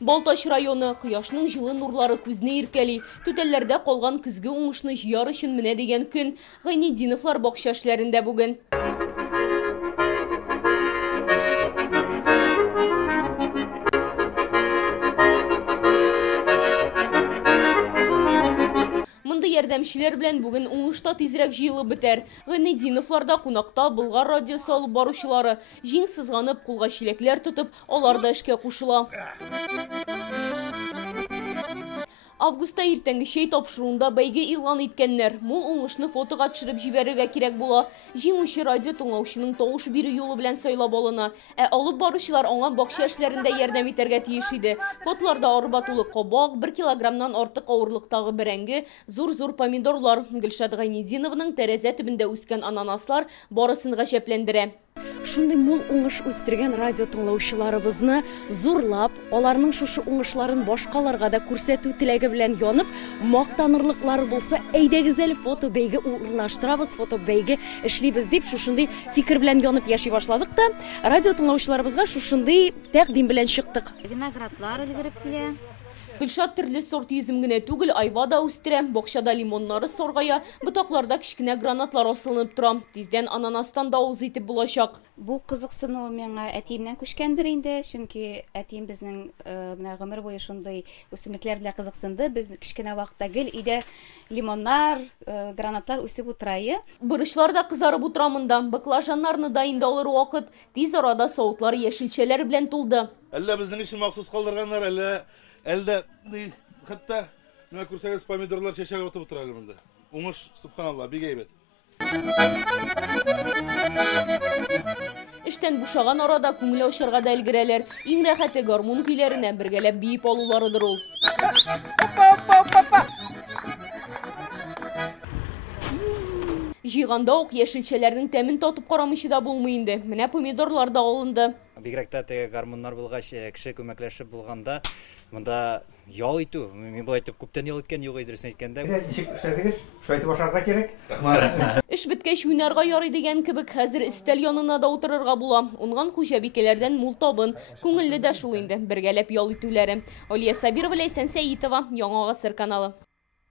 Балташ районы кояшның жылы нурлары күзне иркәли. Түтәлләрдә калган көзге уңышны җыяр өчен менә дигән көн Гайнетдиновлар бакча эшләрендә бүген. Ярдәмчеләр белән бүген уңышта тизрәк җыелып бетәр. Гайнетдиновларда кунакта Болгар радиосы алып баручылары җиң сызганып, кулга чиләкләр тотып, алар да эшкә кушыла. Августта иртәнге чәй тапшыруында бәйге игълан иткәннәр. Мул уңышны фотога төшереп җибәрергә кирәк була. Җиңүче радио тыңлаучының тавыш бирү юлы белән сайлап алына. Алып баручылар аңа бакча эшләрендә ярдәм итәргә тиеш иде. Фотоларда арба тулы кабак, 1 килограммнан артык авырлыктагы бәрәңге, зур-зур помидорлар, Гөлшат Гайнетдинованың тәрәзә төбендә үскән ананаслар барысын гаҗәпләндерә. Шундый мул уңыш үстергән радио тыңлаучыларыбызны зурлап, аларның шушы уңышларын башкаларга да күрсәтү теләге белән янып, мактанырлыклары булса, әйдәгез әле фото бәйге урнаштырабыз, фото бәйге эшлибез дип шушындый фикер белән янып яши башладык та, радио тыңлаучыларыбызга шушындый тәкъдим белән чыктык. Виноградлар өлгереп килә. Гөлшат төрле сорт йөзем генә түгел, айва да үстерә, бакчада лимоннары соргая, ботакларда кичкенә гранатлар асылынып тора. Тиздән ананастан да авыз итеп булачак. Бу кызыксыну миңа әтиемнән күчкәндер инде, чөнки әтием безнең менә гомер буе шундый үсемлекләр белән кызыксынды. Без кичкенә вакытта гел өйдә лимоннар, гранатлар үсеп утырайы. Бырычлар да кызарып утыра монда. Баклажаннарны да инде алыр вакыт. Тиз арада савытлар яшелчәләр белән тулды. Әллә безнең өчен махсус калдырганнар, әллә хәтта менә күрсәгез помидорлар чәчәк атып утыра әле монда. Уңыш, субханалла, бик әйбәт. Эштән бушаган арада күңел ачарга да өлгерәләр. Иң рәхәте гармун көйләренә бергәләп биеп алуларыдыр ул. Җыйганда ук яшелчәләрнең тәмен татып карамыйчы да булмый инде. Менә помидорлар да алынды. Бигрәктә теге гармуннар булгач, кеше күмәкләшеп булганда, монда ял итү. Мин бу әйтеп күптән ял иткән, юк дөресен әйткәндә. Ничек эшләдегез? Шулай итеп ашарга кирәк. Рәхмәт. Эш беткәч уйнарга ярый дигән кебек, хәзер өстәл янына да утырырга була. Унган хуҗабикәләрдән мул табын, күңелле дә шул инде, бергәләп ял итүләре. Алия Сабирова, Ләйсән Сәитова, Яңа Гасыр каналы.